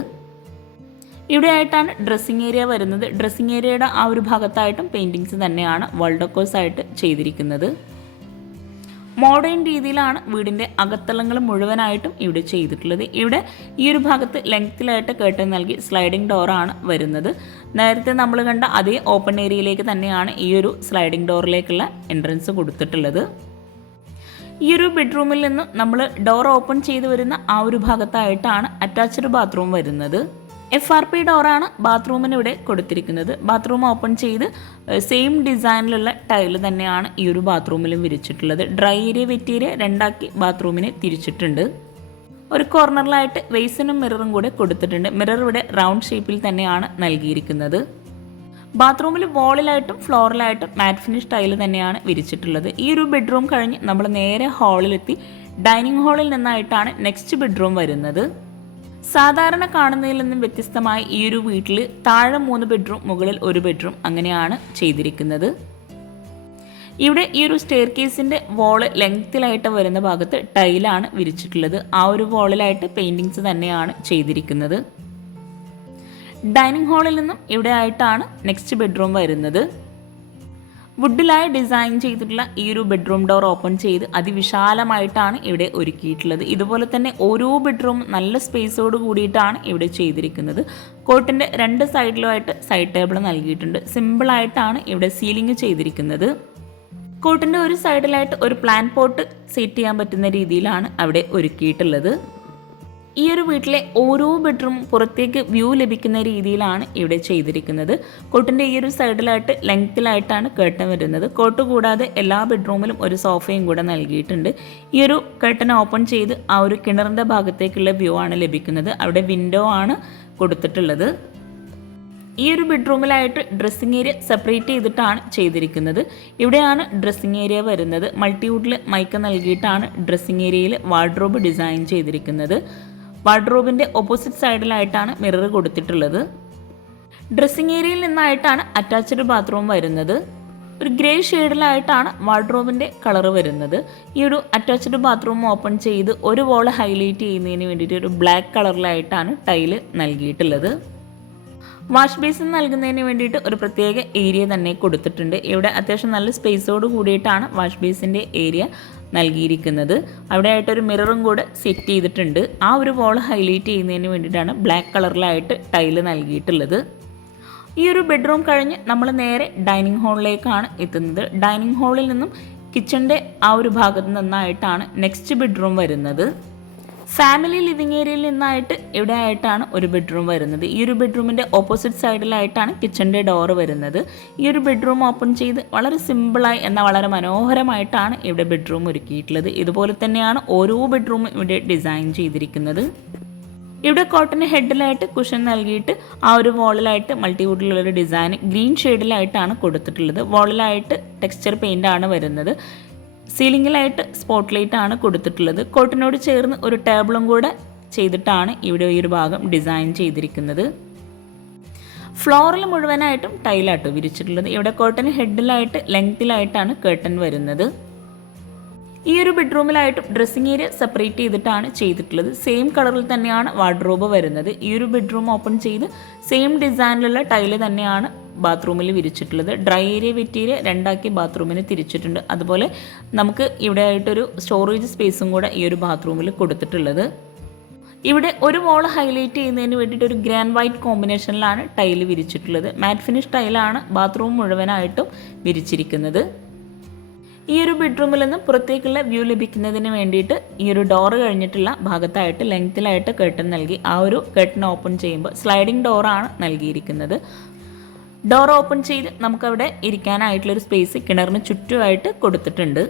ഇവിടെ ആയിട്ടാണ് ഡ്രസ്സിങ് ഏരിയ വരുന്നത് ഡ്രസ്സിങ് ഏരിയയുടെ ആ ഒരു ഭാഗത്തായിട്ടും പെയിന്റിങ്സ് തന്നെയാണ് വൾഡോക്കോസ് ആയിട്ട് ചെയ്തിരിക്കുന്നത്. മോഡേൺ രീതിയിലാണ് വീടിന്റെ അകത്തളങ്ങൾ മുഴുവനായിട്ടും ഇവിടെ ചെയ്തിട്ടുള്ളത്. ഇവിടെ ഈ ഒരു ഭാഗത്ത് ലെങ്ത്തിലായിട്ട് കേട്ടൻ നൽകി സ്ലൈഡിംഗ് ഡോറാണ് വരുന്നത്. നേരത്തെ നമ്മൾ കണ്ട അതേ ഓപ്പൺ ഏരിയയിലേക്ക് തന്നെയാണ് ഈ ഒരു സ്ലൈഡിംഗ് ഡോറിലേക്കുള്ള എൻട്രൻസ് കൊടുത്തിട്ടുള്ളത്. ഈ ഒരു ബെഡ്റൂമിൽ നിന്നും നമ്മൾ ഡോർ ഓപ്പൺ ചെയ്ത് വരുന്ന ആ ഒരു ഭാഗത്തായിട്ടാണ് അറ്റാച്ച്ഡ് ബാത്റൂം വരുന്നത്. എഫ് ആർ പി ഡോറാണ് ബാത്റൂമിന് ഇവിടെ കൊടുത്തിരിക്കുന്നത്. ബാത്റൂം ഓപ്പൺ ചെയ്ത് സെയിം ഡിസൈനിലുള്ള ടൈൽ തന്നെയാണ് ഈ ഒരു ബാത്റൂമിലും വിരിച്ചിട്ടുള്ളത്. ഡ്രൈ ഏരിയ വെറ്റ് ഏരിയ രണ്ടാക്കി ബാത്റൂമിനെ തിരിച്ചിട്ടുണ്ട്. ഒരു കോർണറിലായിട്ട് വെയ്സിനും മിററും കൂടെ കൊടുത്തിട്ടുണ്ട്. മിറർ ഇവിടെ റൗണ്ട് ഷേപ്പിൽ തന്നെയാണ് നൽകിയിരിക്കുന്നത്. ബാത്റൂമിൽ വോളിലായിട്ടും ഫ്ലോറിലായിട്ടും മാറ്റ് ഫിനിഷ് ടൈൽ തന്നെയാണ് വിരിച്ചിട്ടുള്ളത്. ഈ ഒരു ബെഡ്റൂം കഴിഞ്ഞ് നമ്മൾ നേരെ ഹാളിലെത്തി ഡൈനിങ് ഹാളിൽ നിന്നായിട്ടാണ് നെക്സ്റ്റ് ബെഡ്റൂം വരുന്നത്. സാധാരണ കാണുന്നതിൽ നിന്നും വ്യത്യസ്തമായി ഈ ഒരു വീട്ടിൽ താഴെ മൂന്ന് ബെഡ്റൂം മുകളിൽ ഒരു ബെഡ്റൂം അങ്ങനെയാണ് ചെയ്തിരിക്കുന്നത്. ഇവിടെ ഈ ഒരു സ്റ്റെയർ കേസിന്റെ വോൾ ലെങ്ത്തിലായിട്ട് വരുന്ന ഭാഗത്ത് ടൈലാണ് വിരിച്ചിട്ടുള്ളത്. ആ ഒരു വോളിലായിട്ട് പെയിന്റിങ്സ് തന്നെയാണ് ചെയ്തിരിക്കുന്നത്. ഡൈനിങ് ഹാളിൽ നിന്നും ഇവിടെ ആയിട്ടാണ് നെക്സ്റ്റ് ബെഡ്റൂം വരുന്നത്. വുഡിലായി ഡിസൈൻ ചെയ്തിട്ടുള്ള ഈ ഒരു ബെഡ്റൂം ഡോർ ഓപ്പൺ ചെയ്ത് അതിവിശാലമായിട്ടാണ് ഇവിടെ ഒരുക്കിയിട്ടുള്ളത്. ഇതുപോലെ തന്നെ ഓരോ ബെഡ്റൂം നല്ല സ്പേസോട് കൂടിയിട്ടാണ് ഇവിടെ ചെയ്തിരിക്കുന്നത്. കോട്ടിന്റെ രണ്ട് സൈഡിലുമായിട്ട് സൈഡ് ടേബിൾ നൽകിയിട്ടുണ്ട്. സിമ്പിളായിട്ടാണ് ഇവിടെ സീലിംഗ് ചെയ്തിരിക്കുന്നത്. കോട്ടിന്റെ ഒരു സൈഡിലായിട്ട് ഒരു പ്ലാൻ പോട്ട് സെറ്റ് ചെയ്യാൻ പറ്റുന്ന രീതിയിലാണ് അവിടെ ഒരുക്കിയിട്ടുള്ളത്. ഈ ഒരു വീട്ടിലെ ഓരോ ബെഡ്റൂം പുറത്തേക്ക് വ്യൂ ലഭിക്കുന്ന രീതിയിലാണ് ഇവിടെ ചെയ്തിരിക്കുന്നത്. കോട്ടിന്റെ ഈ ഒരു സൈഡിലായിട്ട് ലെങ്ത്തിലായിട്ടാണ് കേട്ടൻ വരുന്നത്. കോട്ട് കൂടാതെ എല്ലാ ബെഡ്റൂമിലും ഒരു സോഫയും കൂടെ നൽകിയിട്ടുണ്ട്. ഈ ഒരു കേട്ടൻ ഓപ്പൺ ചെയ്ത് ആ ഒരു കിണറിന്റെ ഭാഗത്തേക്കുള്ള വ്യൂ ആണ് ലഭിക്കുന്നത്. അവിടെ വിൻഡോ ആണ് കൊടുത്തിട്ടുള്ളത്. ഈ ഒരു ബെഡ്റൂമിലായിട്ട് ഡ്രസ്സിങ് ഏരിയ സെപ്പറേറ്റ് ചെയ്തിട്ടാണ് ചെയ്തിരിക്കുന്നത്. ഇവിടെയാണ് ഡ്രസ്സിങ് ഏരിയ വരുന്നത്. മൾട്ടിവുഡിൽ മൈക്ക നൽകിയിട്ടാണ് ഡ്രസ്സിങ് ഏരിയയിൽ വാർഡ്രോബ് ഡിസൈൻ ചെയ്തിരിക്കുന്നത്. വാർഡ്രോബിന്റെ ഓപ്പോസിറ്റ് സൈഡിലായിട്ടാണ് മിറർ കൊടുത്തിട്ടുള്ളത്. ഡ്രസ്സിംഗ് ഏരിയയിൽ നിന്നായിട്ടാണ് അറ്റാച്ച്ഡ് ബാത്റൂം വരുന്നത്. ഒരു ഗ്രേ ഷെയ്ഡിലായിട്ടാണ് വാർഡ്രോബിന്റെ കളർ വരുന്നത്. ഈ ഒരു അറ്റാച്ച്ഡ് ബാത്റൂം ഓപ്പൺ ചെയ്ത് ഒരു വോൾ ഹൈലൈറ്റ് ചെയ്യുന്നതിന് വേണ്ടിയിട്ട് ഒരു ബ്ലാക്ക് കളറിലായിട്ടാണ് ടൈൽ നൽകിയിട്ടുള്ളത്. വാഷ് ബേസിൻ നൽകുന്നതിന് വേണ്ടിയിട്ട് ഒരു പ്രത്യേക ഏരിയ തന്നെ കൊടുത്തിട്ടുണ്ട്. ഇവിടെ അത്യാവശ്യം നല്ല സ്പേസോട് കൂടിയിട്ടാണ് വാഷ് ബേസിന്റെ ഏരിയ നൽകിയിരിക്കുന്നത്. അവിടെ ആയിട്ടൊരു മിററും കൂടെ സെറ്റ് ചെയ്തിട്ടുണ്ട്. ആ ഒരു വോൾ ഹൈലൈറ്റ് ചെയ്യുന്നതിന് വേണ്ടിയിട്ടാണ് ബ്ലാക്ക് കളറിലായിട്ട് ടൈൽ നൽകിയിട്ടുള്ളത്. ഈ ഒരു ബെഡ്റൂം കഴിഞ്ഞ് നമ്മൾ നേരെ ഡൈനിങ് ഹാളിലേക്കാണ് എത്തുന്നത്. ഡൈനിങ് ഹാളിൽ നിന്നും കിച്ചന്റെ ആ ഒരു ഭാഗത്ത് നിന്നായിട്ടാണ് നെക്സ്റ്റ് ബെഡ്റൂം വരുന്നത്. ഫാമിലി ലിവിങ് ഏരിയയിൽ നിന്നായിട്ട് ഇവിടെ ആയിട്ടാണ് ഒരു ബെഡ്റൂം വരുന്നത്. ഈ ഒരു ബെഡ്റൂമിന്റെ ഓപ്പോസിറ്റ് സൈഡിലായിട്ടാണ് കിച്ചന്റെ ഡോർ വരുന്നത്. ഈ ഒരു ബെഡ്റൂം ഓപ്പൺ ചെയ്ത് വളരെ സിമ്പിളായി എന്നാൽ വളരെ മനോഹരമായിട്ടാണ് ഇവിടെ ബെഡ്റൂം ഒരുക്കിയിട്ടുള്ളത്. ഇതുപോലെ തന്നെയാണ് ഓരോ ബെഡ്റൂമും ഇവിടെ ഡിസൈൻ ചെയ്തിരിക്കുന്നത്. ഇവിടെ കോട്ടൺ ഹെഡിലായിട്ട് കുഷൻ നൽകിയിട്ട് ആ ഒരു വോളിലായിട്ട് മൾട്ടിവുഡിലുള്ളൊരു ഡിസൈൻ ഗ്രീൻ ഷെയ്ഡിലായിട്ടാണ് കൊടുത്തിട്ടുള്ളത്. വോളിലായിട്ട് ടെക്സ്ചർ പെയിന്റ് ആണ് വരുന്നത്. സീലിങ്ങിലായിട്ട് സ്പോട്ട് ലൈറ്റ് ആണ് കൊടുത്തിട്ടുള്ളത്. കോട്ടിനോട് ചേർന്ന് ഒരു ടേബിളും കൂടെ ചെയ്തിട്ടാണ് ഇവിടെ ഈ ഒരു ഭാഗം ഡിസൈൻ ചെയ്തിരിക്കുന്നത്. ഫ്ലോറിൽ മുഴുവനായിട്ടും ടൈലാട്ടോ വിരിച്ചിട്ടുള്ളത്. ഇവിടെ കോട്ടൺ ഹെഡിലായിട്ട് ലെങ്തിലായിട്ടാണ് കേട്ടൺ വരുന്നത്. ഈ ഒരു ബെഡ്റൂമിലായിട്ടും ഡ്രസ്സിംഗ് ഏരിയ സെപ്പറേറ്റ് ചെയ്തിട്ടാണ് ചെയ്തിട്ടുള്ളത്. സെയിം കളറിൽ തന്നെയാണ് വാർഡ്രോബ് വരുന്നത്. ഈ ഒരു ബെഡ്റൂം ഓപ്പൺ ചെയ്ത് സെയിം ഡിസൈനിലുള്ള ടൈൽ തന്നെയാണ് ബാത്റൂമിൽ വിരിച്ചിട്ടുള്ളത്. ഡ്രൈ ഏരിയ വെറ്റ് രണ്ടാക്കി ബാത്റൂമിന് തിരിച്ചിട്ടുണ്ട്. അതുപോലെ നമുക്ക് ഇവിടെ ആയിട്ടൊരു സ്റ്റോറേജ് സ്പേസും കൂടെ ഈ ഒരു ബാത്റൂമിൽ കൊടുത്തിട്ടുള്ളത്. ഇവിടെ ഒരു വോൾ ഹൈലൈറ്റ് ചെയ്യുന്നതിന് വേണ്ടിയിട്ട് ഒരു ഗ്രാൻഡ് വൈറ്റ് കോമ്പിനേഷനിലാണ് ടൈൽ വിരിച്ചിട്ടുള്ളത്. മാറ്റ് ഫിനിഷ് ടൈലാണ് ബാത്റൂം മുഴുവനായിട്ടും വിരിച്ചിരിക്കുന്നത്. ഈ ഒരു ബെഡ്റൂമിൽ നിന്ന് പുറത്തേക്കുള്ള വ്യൂ ലഭിക്കുന്നതിന് വേണ്ടിയിട്ട് ഈ ഒരു ഡോറ് കഴിഞ്ഞിട്ടുള്ള ഭാഗത്തായിട്ട് ലെങ്ത്തിലായിട്ട് കെട്ടൺ നൽകി ആ ഒരു കെട്ടൺ ഓപ്പൺ ചെയ്യുമ്പോൾ സ്ലൈഡിംഗ് ഡോറാണ് നൽകിയിരിക്കുന്നത്. ഡോർ ഓപ്പൺ ചെയ്ത് നമുക്കവിടെ ഇരിക്കാനായിട്ടുള്ളൊരു സ്പേസ് കിണറിന് ചുറ്റുമായിട്ട് കൊടുത്തിട്ടുണ്ട്.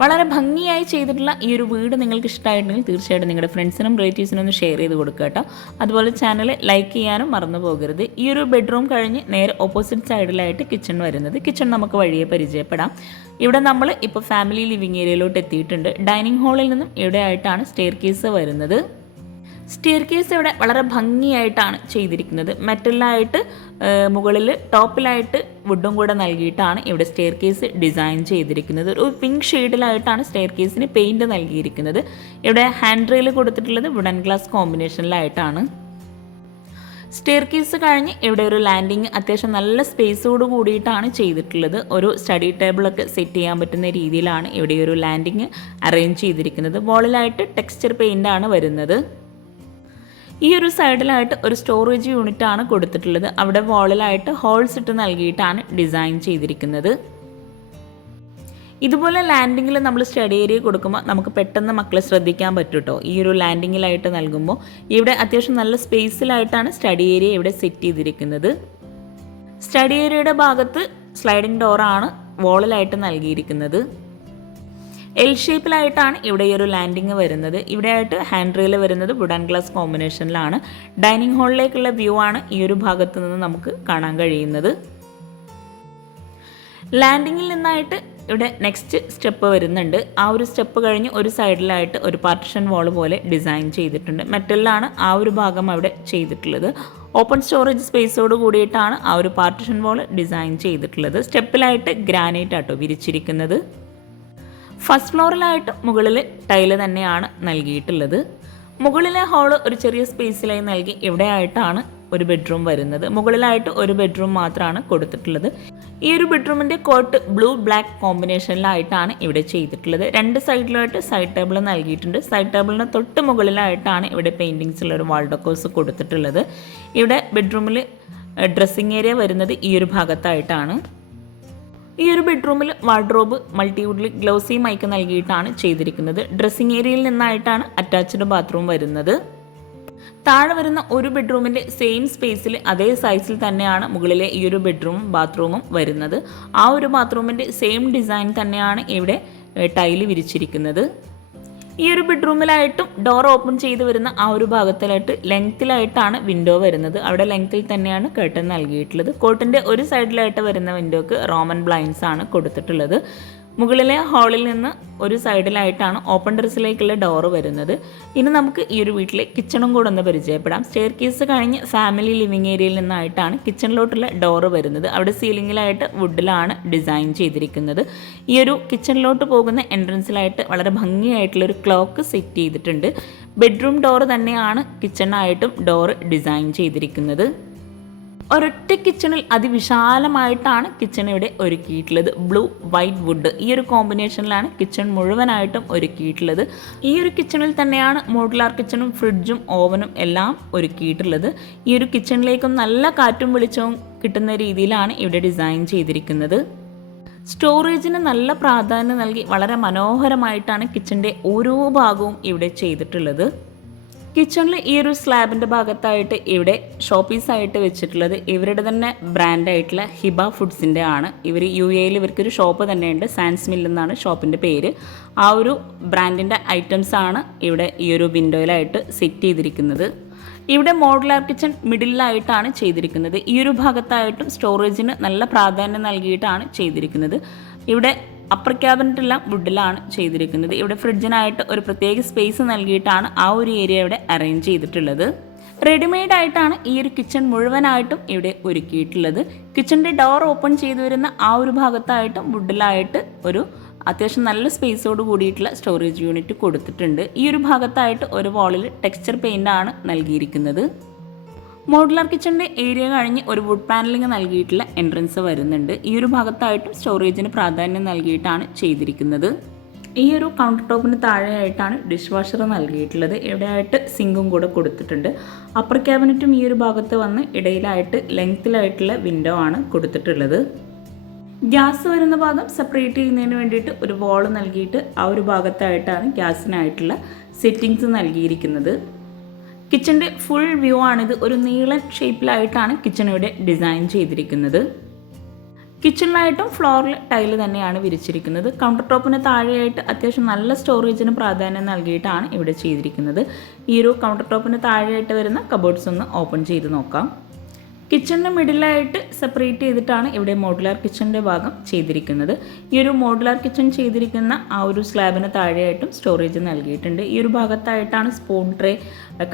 വളരെ ഭംഗിയായി ചെയ്തിട്ടുള്ള ഈ ഒരു വീട് നിങ്ങൾക്ക് ഇഷ്ടമായിട്ടുണ്ടെങ്കിൽ തീർച്ചയായിട്ടും നിങ്ങളുടെ ഫ്രണ്ട്സിനും റിലേറ്റീവ്സിനും ഒന്ന് ഷെയർ ചെയ്ത് കൊടുക്കുക കേട്ടോ. അതുപോലെ ചാനൽ ലൈക്ക് ചെയ്യാനും മറന്നു പോകരുത്. ഈ ഒരു ബെഡ്റൂം കഴിഞ്ഞ് നേരെ ഓപ്പോസിറ്റ് സൈഡിലായിട്ട് കിച്ചൺ വരുന്നത്. കിച്ചൺ നമുക്ക് വഴിയെ പരിചയപ്പെടാം. ഇവിടെ നമ്മൾ ഇപ്പോൾ ഫാമിലി ലിവിങ് ഏരിയയിലോട്ട് എത്തിയിട്ടുണ്ട്. ഡൈനിങ് ഹാളിൽ നിന്നും ഇവിടെ ആയിട്ടാണ് സ്റ്റെയർ കേസ് വരുന്നത്. സ്റ്റെയർ കേസ് ഇവിടെ വളരെ ഭംഗിയായിട്ടാണ് ചെയ്തിരിക്കുന്നത്. മെറ്റലിലായിട്ട് മുകളിൽ ടോപ്പിലായിട്ട് വുഡും കൂടെ നൽകിയിട്ടാണ് ഇവിടെ സ്റ്റെയർ കേസ് ഡിസൈൻ ചെയ്തിരിക്കുന്നത്. ഒരു പിങ്ക് ഷെയ്ഡിലായിട്ടാണ് സ്റ്റെയർ കേസിന് പെയിന്റ് നൽകിയിരിക്കുന്നത്. ഇവിടെ ഹാൻഡ് റെയിൽ കൊടുത്തിട്ടുള്ളത് വുഡൻ ഗ്ലാസ് കോമ്പിനേഷനിലായിട്ടാണ് സ്റ്റെയർ കേസ് കഴിഞ്ഞ് ഇവിടെ ഒരു ലാൻഡിങ് അത്യാവശ്യം നല്ല സ്പേസോട് കൂടിയിട്ടാണ് ചെയ്തിട്ടുള്ളത്. ഒരു സ്റ്റഡി ടേബിളൊക്കെ സെറ്റ് ചെയ്യാൻ പറ്റുന്ന രീതിയിലാണ് ഇവിടെ ഒരു ലാൻഡിങ് അറേഞ്ച് ചെയ്തിരിക്കുന്നത്. വോളിലായിട്ട് ടെക്സ്ചർ പെയിന്റ് ആണ് വരുന്നത്. ഈ ഒരു സൈഡിലായിട്ട് ഒരു സ്റ്റോറേജ് യൂണിറ്റ് ആണ് കൊടുത്തിട്ടുള്ളത്. അവിടെ വാളിലായിട്ട് ഹോൾസ് ഇട്ട് നൽകിയിട്ടാണ് ഡിസൈൻ ചെയ്തിരിക്കുന്നത്. ഇതുപോലെ ലാൻഡിങ്ങിൽ നമ്മൾ സ്റ്റഡി ഏരിയ കൊടുക്കുമ്പോൾ നമുക്ക് പെട്ടെന്ന് മക്കളെ ശ്രദ്ധിക്കാൻ പറ്റും കേട്ടോ ഈ ഒരു ലാൻഡിങ്ങിലായിട്ട് നൽകുമ്പോൾ ഇവിടെ അത്യാവശ്യം നല്ല സ്പേസിലായിട്ടാണ് സ്റ്റഡി ഏരിയ ഇവിടെ സെറ്റ് ചെയ്തിരിക്കുന്നത്. സ്റ്റഡി ഏരിയയുടെ ഭാഗത്ത് സ്ലൈഡിംഗ് ഡോറാണ് വോളിലായിട്ട് നൽകിയിരിക്കുന്നത്. എൽ ഷേപ്പിലായിട്ടാണ് ഇവിടെ ഈ ഒരു ലാൻഡിങ് വരുന്നത്. ഇവിടെ ആയിട്ട് ഹാൻഡ് റെയിൽ വരുന്നത് വുഡൻ ഗ്ലാസ് കോമ്പിനേഷനിലാണ് ഡൈനിങ് ഹാളിലേക്കുള്ള വ്യൂ ആണ് ഈ ഒരു ഭാഗത്ത് നിന്ന് നമുക്ക് കാണാൻ കഴിയുന്നത്. ലാൻഡിങ്ങിൽ നിന്നായിട്ട് ഇവിടെ നെക്സ്റ്റ് സ്റ്റെപ്പ് വരുന്നുണ്ട്. ആ ഒരു സ്റ്റെപ്പ് കഴിഞ്ഞ് ഒരു സൈഡിലായിട്ട് ഒരു പാർട്ടിഷൻ വാൾ പോലെ ഡിസൈൻ ചെയ്തിട്ടുണ്ട്. മെറ്റലിലാണ് ആ ഒരു ഭാഗം അവിടെ ചെയ്തിട്ടുള്ളത്. ഓപ്പൺ സ്റ്റോറേജ് സ്പേസോട് കൂടിയിട്ടാണ് ആ ഒരു പാർട്ടിഷൻ വാൾ ഡിസൈൻ ചെയ്തിട്ടുള്ളത്. സ്റ്റെപ്പിലായിട്ട് ഗ്രാനൈറ്റ് ആട്ടോ വിരിച്ചിരിക്കുന്നത്. ഫസ്റ്റ് ഫ്ലോറിലായിട്ട് മുകളിൽ ടൈൽ തന്നെയാണ് നൽകിയിട്ടുള്ളത്. മുകളിലെ ഹാൾ ഒരു ചെറിയ സ്പേസിലായി നൽകി ഇവിടെയായിട്ടാണ് ഒരു ബെഡ്റൂം വരുന്നത്. മുകളിലായിട്ട് ഒരു ബെഡ്റൂം മാത്രമാണ് കൊടുത്തിട്ടുള്ളത്. ഈ ഒരു ബെഡ്റൂമിന്റെ കോട്ട് ബ്ലൂ ബ്ലാക്ക് കോമ്പിനേഷനിലായിട്ടാണ് ഇവിടെ ചെയ്തിട്ടുള്ളത്. രണ്ട് സൈഡിലായിട്ട് സൈഡ് ടേബിൾ നൽകിയിട്ടുണ്ട്. സൈഡ് ടേബിളിന് തൊട്ട് മുകളിലായിട്ടാണ് ഇവിടെ പെയിന്റിങ്സുള്ള ഒരു വാൾ ഡെക്കോസ് കൊടുത്തിട്ടുള്ളത്. ഇവിടെ ബെഡ്റൂമിൽ ഡ്രസ്സിങ് ഏരിയ വരുന്നത് ഈ ഒരു ഭാഗത്തായിട്ടാണ്. ഈ ഒരു ബെഡ്റൂമിൽ വാർഡ്രോബ് മൾട്ടിവുഡിൽ ഗ്ലൗസി മൈക്ക് നൽകിയിട്ടാണ് ചെയ്തിരിക്കുന്നത്. ഡ്രസ്സിംഗ് ഏരിയയിൽ നിന്നായിട്ടാണ് അറ്റാച്ച്ഡ് ബാത്റൂം വരുന്നത്. താഴെ വരുന്ന ഒരു ബെഡ്റൂമിന്റെ സെയിം സ്പേസിൽ അതേ സൈസിൽ തന്നെയാണ് മുകളിലെ ഈ ഒരു ബെഡ്റൂമും ബാത്റൂമും വരുന്നത്. ആ ഒരു ബാത്റൂമിന്റെ സെയിം ഡിസൈൻ തന്നെയാണ് ഇവിടെ ടൈൽ വിരിച്ചിരിക്കുന്നത്. ഈ ഒരു ബെഡ്റൂമിലായിട്ടും ഡോർ ഓപ്പൺ ചെയ്ത് വരുന്ന ആ ഒരു ഭാഗത്തിലായിട്ട് ലെങ്ത്തിലായിട്ടാണ് വിൻഡോ വരുന്നത്. അവിടെ ലെങ്ത്തിൽ തന്നെയാണ് കേട്ടൻ നൽകിയിട്ടുള്ളത്. കോട്ടിന്റെ ഒരു സൈഡിലായിട്ട് വരുന്ന വിൻഡോക്ക് റോമൻ ബ്ലൈൻസ് ആണ് കൊടുത്തിട്ടുള്ളത്. മുകളിലെ ഹാളിൽ നിന്ന് ഒരു സൈഡിലായിട്ടാണ് ഓപ്പൺ ഡ്രസ്സിലേക്കുള്ള ഡോർ വരുന്നത്. ഇനി നമുക്ക് ഈ ഒരു വീട്ടിലെ കിച്ചണും കൂടെ ഒന്ന് പരിചയപ്പെടാം. സ്റ്റെയർ കേസ് കഴിഞ്ഞ് ഫാമിലി ലിവിങ് ഏരിയയിൽ നിന്നായിട്ടാണ് കിച്ചണിലോട്ടുള്ള ഡോർ വരുന്നത്. അവിടെ സീലിങ്ങിലായിട്ട് വുഡിലാണ് ഡിസൈൻ ചെയ്തിരിക്കുന്നത്. ഈ ഒരു കിച്ചണിലോട്ട് പോകുന്ന എൻട്രൻസിലായിട്ട് വളരെ ഭംഗിയായിട്ടുള്ള ഒരു ക്ലോക്ക് സെറ്റ് ചെയ്തിട്ടുണ്ട്. ബെഡ്റൂം ഡോറ് തന്നെയാണ് കിച്ചണായിട്ടും ഡോറ് ഡിസൈൻ ചെയ്തിരിക്കുന്നത്. ഒരൊറ്റ കിച്ചണിൽ അതിവിശാലമായിട്ടാണ് കിച്ചൺ ഇവിടെ ഒരുക്കിയിട്ടുള്ളത്. ബ്ലൂ വൈറ്റ് വുഡ് ഈ ഒരു കോമ്പിനേഷനിലാണ് കിച്ചൺ മുഴുവനായിട്ടും ഒരുക്കിയിട്ടുള്ളത്. ഈ ഒരു കിച്ചണിൽ തന്നെയാണ് മോഡുലാർ കിച്ചണും ഫ്രിഡ്ജും ഓവനും എല്ലാം ഒരുക്കിയിട്ടുള്ളത്. ഈ ഒരു കിച്ചണിലേക്കും നല്ല കാറ്റും വെളിച്ചവും കിട്ടുന്ന രീതിയിലാണ് ഇവിടെ ഡിസൈൻ ചെയ്തിരിക്കുന്നത്. സ്റ്റോറേജിന് നല്ല പ്രാധാന്യം നൽകി വളരെ മനോഹരമായിട്ടാണ് കിച്ചന്റെ ഓരോ ഭാഗവും ഇവിടെ ചെയ്തിട്ടുള്ളത്. കിച്ചണിൽ ഈ ഒരു സ്ലാബിന്റെ ഭാഗത്തായിട്ട് ഇവിടെ ഷോപ്പീസായിട്ട് വെച്ചിട്ടുള്ളത് ഇവരുടെ തന്നെ ബ്രാൻഡായിട്ടുള്ള ഹിബ ഫുഡ്സിന്റെ ആണ്. ഇവർ യു എയിൽ ഇവർക്കൊരു ഷോപ്പ് തന്നെയുണ്ട്. സാൻസ് മിൽ എന്നാണ് ഷോപ്പിന്റെ പേര്. ആ ഒരു ബ്രാൻഡിന്റെ ഐറ്റംസ് ആണ് ഇവിടെ ഈ ഒരു വിൻഡോയിലായിട്ട് സെറ്റ് ചെയ്തിരിക്കുന്നത്. ഇവിടെ മോഡുലാർ കിച്ചൺ മിഡിലായിട്ടാണ് ചെയ്തിരിക്കുന്നത്. ഈ ഒരു ഭാഗത്തായിട്ടും സ്റ്റോറേജിന് നല്ല പ്രാധാന്യം നൽകിയിട്ടാണ് ചെയ്തിരിക്കുന്നത്. ഇവിടെ അപ്പർ ക്യാബിനറ്റെല്ലാം വുഡിലാണ് ചെയ്തിരിക്കുന്നത്. ഇവിടെ ഫ്രിഡ്ജിനായിട്ട് ഒരു പ്രത്യേക സ്പേസ് നൽകിയിട്ടാണ് ആ ഒരു ഏരിയ ഇവിടെ അറേഞ്ച് ചെയ്തിട്ടുള്ളത്. റെഡിമെയ്ഡ് ആയിട്ടാണ് ഈ ഒരു കിച്ചൺ മുഴുവനായിട്ടും ഇവിടെ ഒരുക്കിയിട്ടുള്ളത്. കിച്ചണിന്റെ ഡോർ ഓപ്പൺ ചെയ്തു വരുന്ന ആ ഒരു ഭാഗത്തായിട്ടും വുഡിലായിട്ട് ഒരു അത്യാവശ്യം നല്ല സ്പേസോട് കൂടിയിട്ടുള്ള സ്റ്റോറേജ് യൂണിറ്റ് കൊടുത്തിട്ടുണ്ട്. ഈ ഒരു ഭാഗത്തായിട്ട് ഒരു വാളിൽ ടെക്സ്ചർ പെയിന്റ് ആണ് നൽകിയിരിക്കുന്നത്. മോഡുലാർ കിച്ചണിന്റെ ഏരിയ കഴിഞ്ഞ് ഒരു വുഡ് പാനലിംഗ് നൽകിയിട്ടുള്ള എൻട്രൻസ് വരുന്നുണ്ട്. ഈ ഒരു ഭാഗത്തായിട്ടും സ്റ്റോറേജിന് പ്രാധാന്യം നൽകിയിട്ടാണ് ചെയ്തിരിക്കുന്നത്. ഈ ഒരു കൗണ്ടർ ടോപ്പിന് താഴെയായിട്ടാണ് ഡിഷ് വാഷർ നൽകിയിട്ടുള്ളത്. ഇവിടെയായിട്ട് സിങ്കും കൂടെ കൊടുത്തിട്ടുണ്ട്. അപ്പർ ക്യാബിനറ്റും ഈ ഒരു ഭാഗത്ത് വന്ന് ഇടയിലായിട്ട് ലെങ്ത്തിലായിട്ടുള്ള വിൻഡോ ആണ് കൊടുത്തിട്ടുള്ളത്. ഗ്യാസ് വരുന്ന ഭാഗം സെപ്പറേറ്റ് ചെയ്യുന്നതിന് വേണ്ടിയിട്ട് ഒരു വോൾ നൽകിയിട്ട് ആ ഒരു ഭാഗത്തായിട്ടാണ് ഗ്യാസിനായിട്ടുള്ള സെറ്റിങ്സ് നൽകിയിരിക്കുന്നത്. കിച്ചന്റെ ഫുൾ വ്യൂ ആണിത്. ഒരു നീളൻ ഷേപ്പിലായിട്ടാണ് കിച്ചൺ ഇവിടെ ഡിസൈൻ ചെയ്തിരിക്കുന്നത്. കിച്ചണിലായിട്ടും ഫ്ലോറിൽ ടൈൽ തന്നെയാണ് വിരിച്ചിരിക്കുന്നത്. കൗണ്ടർ ടോപ്പിന് താഴെയായിട്ട് അത്യാവശ്യം നല്ല സ്റ്റോറേജിന് പ്രാധാന്യം നൽകിയിട്ടാണ് ഇവിടെ ചെയ്തിരിക്കുന്നത്. ഈ ഒരു കൗണ്ടർ ടോപ്പിന് താഴെയായിട്ട് വരുന്ന കബോർഡ്സ് ഒന്ന് ഓപ്പൺ ചെയ്ത് നോക്കാം. കിച്ചണിന് മിഡിലായിട്ട് സെപ്പറേറ്റ് ചെയ്തിട്ടാണ് ഇവിടെ മോഡുലാർ കിച്ചണിന്റെ ഭാഗം ചെയ്തിരിക്കുന്നത്. ഈ ഒരു മോഡുലാർ കിച്ചൺ ചെയ്തിരിക്കുന്ന ആ ഒരു സ്ലാബിന് താഴെയായിട്ടും സ്റ്റോറേജ് നൽകിയിട്ടുണ്ട്. ഈ ഒരു ഭാഗത്തായിട്ടാണ് സ്പൂൺ ട്രേ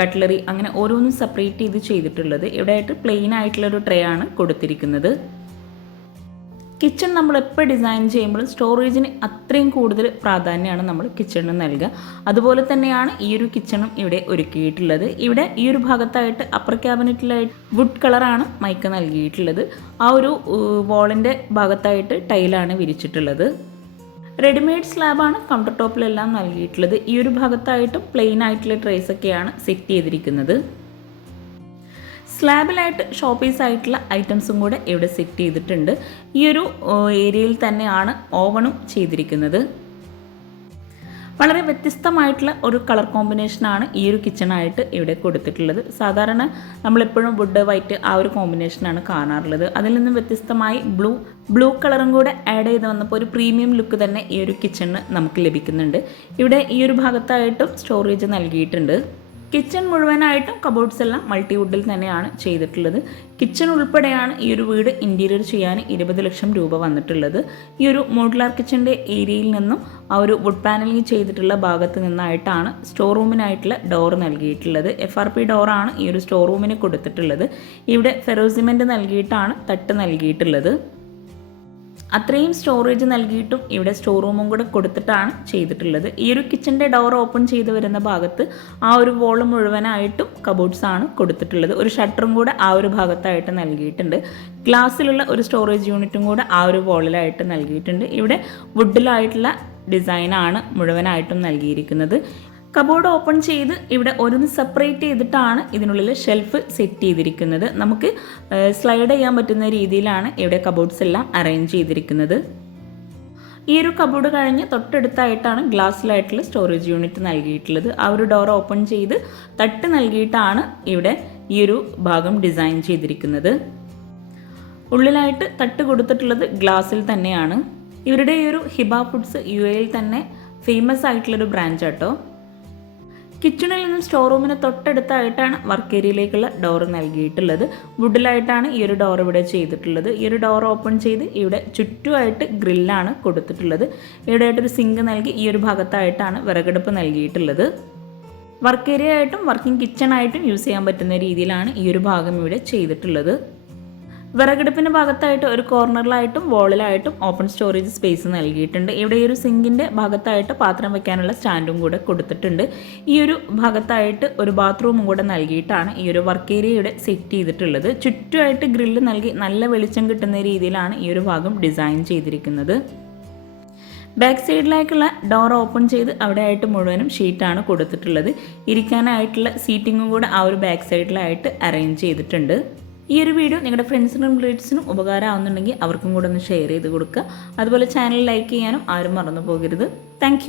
കട്ട്ലറി അങ്ങനെ ഓരോന്നും സെപ്പറേറ്റ് ചെയ്ത് ചെയ്തിട്ടുള്ളത്. ഇവിടെ ആയിട്ട് പ്ലെയിൻ ആയിട്ടുള്ളൊരു ട്രേ ആണ് കൊടുത്തിരിക്കുന്നത്. കിച്ചൺ നമ്മൾ എപ്പോൾ ഡിസൈൻ ചെയ്യുമ്പോഴും സ്റ്റോറേജിന് അത്രയും കൂടുതൽ പ്രാധാന്യമാണ് നമ്മൾ കിച്ചണിന് നൽകുക. അതുപോലെ തന്നെയാണ് ഈ ഒരു കിച്ചണും ഇവിടെ ഒരുക്കിയിട്ടുള്ളത്. ഇവിടെ ഈ ഒരു ഭാഗത്തായിട്ട് അപ്പർ ക്യാബിനറ്റിലായിട്ട് വുഡ് കളറാണ് മൈക്ക് നൽകിയിട്ടുള്ളത്. ആ ഒരു വോളിന്റെ ഭാഗത്തായിട്ട് ടൈലാണ് വിരിച്ചിട്ടുള്ളത്. റെഡിമെയ്ഡ് സ്ലാബാണ് കൗണ്ടർ ടോപ്പിലെല്ലാം നൽകിയിട്ടുള്ളത്. ഈ ഒരു ഭാഗത്തായിട്ടും പ്ലെയിൻ ആയിട്ടുള്ള ട്രേസ് ഒക്കെയാണ് സെറ്റ് ചെയ്തിരിക്കുന്നത്. സ്ലാബിലായിട്ട് ഷോപ്പീസ് ആയിട്ടുള്ള ഐറ്റംസും കൂടെ ഇവിടെ സെറ്റ് ചെയ്തിട്ടുണ്ട്. ഈ ഒരു ഏരിയയിൽ തന്നെയാണ് ഓവണും ചെയ്തിരിക്കുന്നത്. വളരെ വ്യത്യസ്തമായിട്ടുള്ള ഒരു കളർ കോമ്പിനേഷനാണ് ഈ ഒരു കിച്ചണായിട്ട് ഇവിടെ കൊടുത്തിട്ടുള്ളത്. സാധാരണ നമ്മളെപ്പോഴും വുഡ് വൈറ്റ് ആ ഒരു കോമ്പിനേഷനാണ് കാണാറുള്ളത്. അതിൽ നിന്നും വ്യത്യസ്തമായി ബ്ലൂ ബ്ലൂ കളറും കൂടെ ആഡ് ചെയ്ത് വന്നപ്പോൾ ഒരു പ്രീമിയം ലുക്ക് തന്നെ ഈ ഒരു കിച്ചണിന് നമുക്ക് ലഭിക്കുന്നുണ്ട്. ഇവിടെ ഈ ഒരു ഭാഗത്തായിട്ടും സ്റ്റോറേജ് നൽകിയിട്ടുണ്ട്. കിച്ചൺ മുഴുവനായിട്ടും കബോർഡ്സ് എല്ലാം മൾട്ടി വുഡിൽ തന്നെയാണ് ചെയ്തിട്ടുള്ളത്. കിച്ചൺ ഉൾപ്പെടെയാണ് ഈ ഒരു വീട് ഇന്റീരിയർ ചെയ്യാൻ ഇരുപത് ലക്ഷം രൂപ വന്നിട്ടുള്ളത്. ഈ ഒരു മോഡുലാർ കിച്ചന്റെ ഏരിയയിൽ നിന്നും ആ ഒരു വുഡ് പാനലിംഗ് ചെയ്തിട്ടുള്ള ഭാഗത്ത് നിന്നായിട്ടാണ് സ്റ്റോർ റൂമിനായിട്ടുള്ള ഡോർ നൽകിയിട്ടുള്ളത്. എഫ് ആർ പി ഡോറാണ് ഈ ഒരു സ്റ്റോർ റൂമിന് കൊടുത്തിട്ടുള്ളത്. ഇവിടെ ഫെറോസിമെന്റ് നൽകിയിട്ടാണ് തട്ട് നൽകിയിട്ടുള്ളത്. അത്രയും സ്റ്റോറേജ് നൽകിയിട്ടും ഇവിടെ സ്റ്റോർ റൂമും കൂടെ കൊടുത്തിട്ടാണ് ചെയ്തിട്ടുള്ളത്. ഈ ഒരു കിച്ചന്റെ ഡോർ ഓപ്പൺ ചെയ്ത് വരുന്ന ഭാഗത്ത് ആ ഒരു വോൾ മുഴുവനായിട്ടും കബോർഡ്സ് ആണ് കൊടുത്തിട്ടുള്ളത്. ഒരു ഷട്ടറും കൂടെ ആ ഒരു ഭാഗത്തായിട്ട് നൽകിയിട്ടുണ്ട്. ഗ്ലാസ്സിലുള്ള ഒരു സ്റ്റോറേജ് യൂണിറ്റും കൂടെ ആ ഒരു വോളിലായിട്ട് നൽകിയിട്ടുണ്ട്. ഇവിടെ വുഡിലായിട്ടുള്ള ഡിസൈനാണ് മുഴുവനായിട്ടും നൽകിയിരിക്കുന്നത്. കബോർഡ് ഓപ്പൺ ചെയ്ത് ഇവിടെ ഓരോന്ന് സെപ്പറേറ്റ് ചെയ്തിട്ടാണ് ഇതിനുള്ളിൽ ഷെൽഫ് സെറ്റ് ചെയ്തിരിക്കുന്നത്. നമുക്ക് സ്ലൈഡ് ചെയ്യാൻ പറ്റുന്ന രീതിയിലാണ് ഇവിടെ കബോർഡ്സ് എല്ലാം അറേഞ്ച് ചെയ്തിരിക്കുന്നത്. ഈ ഒരു കബോർഡ് കഴിഞ്ഞ് തൊട്ടടുത്തായിട്ടാണ് ഗ്ലാസ്സിലായിട്ടുള്ള സ്റ്റോറേജ് യൂണിറ്റ് നൽകിയിട്ടുള്ളത്. ആ ഒരു ഡോർ ഓപ്പൺ ചെയ്ത് തട്ട് നൽകിയിട്ടാണ് ഇവിടെ ഈ ഒരു ഭാഗം ഡിസൈൻ ചെയ്തിരിക്കുന്നത്. ഉള്ളിലായിട്ട് തട്ട് കൊടുത്തിട്ടുള്ളത് ഗ്ലാസ്സിൽ തന്നെയാണ്. ഇവരുടെ ഈ ഒരു ഹിബ ഫുഡ്സ് യു എയിൽ തന്നെ ഫേമസ് ആയിട്ടുള്ളൊരു ബ്രാഞ്ച് ആട്ടോ കിച്ചണിൽ നിന്ന് സ്റ്റോർ റൂമിന് തൊട്ടടുത്തായിട്ടാണ് വർക്ക് ഏരിയയിലേക്കുള്ള ഡോർ നൽകിയിട്ടുള്ളത്. വുഡിലായിട്ടാണ് ഈ ഒരു ഡോർ ഇവിടെ ചെയ്തിട്ടുള്ളത്. ഈ ഒരു ഡോർ ഓപ്പൺ ചെയ്ത് ഇവിടെ ചുറ്റുമായിട്ട് ഗ്രില്ലാണ് കൊടുത്തിട്ടുള്ളത്. ഇവിടെ ആയിട്ടൊരു സിങ്ക് നൽകി ഈ ഒരു ഭാഗത്തായിട്ടാണ് വിറകടുപ്പ് നൽകിയിട്ടുള്ളത്. വർക്ക് ഏരിയ ആയിട്ടും വർക്കിംഗ് കിച്ചൺ ആയിട്ടും യൂസ് ചെയ്യാൻ പറ്റുന്ന രീതിയിലാണ് ഈ ഒരു ഭാഗം ഇവിടെ ചെയ്തിട്ടുള്ളത്. വിറകടുപ്പിന്റെ ഭാഗത്തായിട്ട് ഒരു കോർണറിലായിട്ടും വോളിലായിട്ടും ഓപ്പൺ സ്റ്റോറേജ് സ്പേസ് നൽകിയിട്ടുണ്ട്. ഇവിടെ ഈ ഒരു സിങ്കിന്റെ ഭാഗത്തായിട്ട് പാത്രം വെക്കാനുള്ള സ്റ്റാൻഡും കൂടെ കൊടുത്തിട്ടുണ്ട്. ഈ ഒരു ഭാഗത്തായിട്ട് ഒരു ബാത്റൂമും കൂടെ നൽകിയിട്ടാണ് ഈ ഒരു വർക്ക് ഏരിയയുടെ സെറ്റ് ചെയ്തിട്ടുള്ളത്. ചുറ്റുമായിട്ട് ഗ്രില്ല് നൽകി നല്ല വെളിച്ചം കിട്ടുന്ന രീതിയിലാണ് ഈ ഒരു ഭാഗം ഡിസൈൻ ചെയ്തിരിക്കുന്നത്. ബാക്ക് സൈഡിലേക്കുള്ള ഡോർ ഓപ്പൺ ചെയ്ത് അവിടെ ആയിട്ട് മുഴുവനും ഷീറ്റാണ് കൊടുത്തിട്ടുള്ളത്. ഇരിക്കാനായിട്ടുള്ള സീറ്റിങ്ങും കൂടെ ആ ഒരു ബാക്ക് സൈഡിലായിട്ട് അറേഞ്ച് ചെയ്തിട്ടുണ്ട്. ഈ ഒരു വീഡിയോ നിങ്ങളുടെ ഫ്രണ്ട്സിനും റിലേറ്റീവ്സിനും ഉപകാരമാവുന്നുണ്ടെങ്കിൽ അവർക്കും കൂടെ ഒന്ന് ഷെയർ ചെയ്ത് കൊടുക്കുക. അതുപോലെ ചാനൽ ലൈക്ക് ചെയ്യാനും ആരും മറന്നു പോകരുത്. താങ്ക്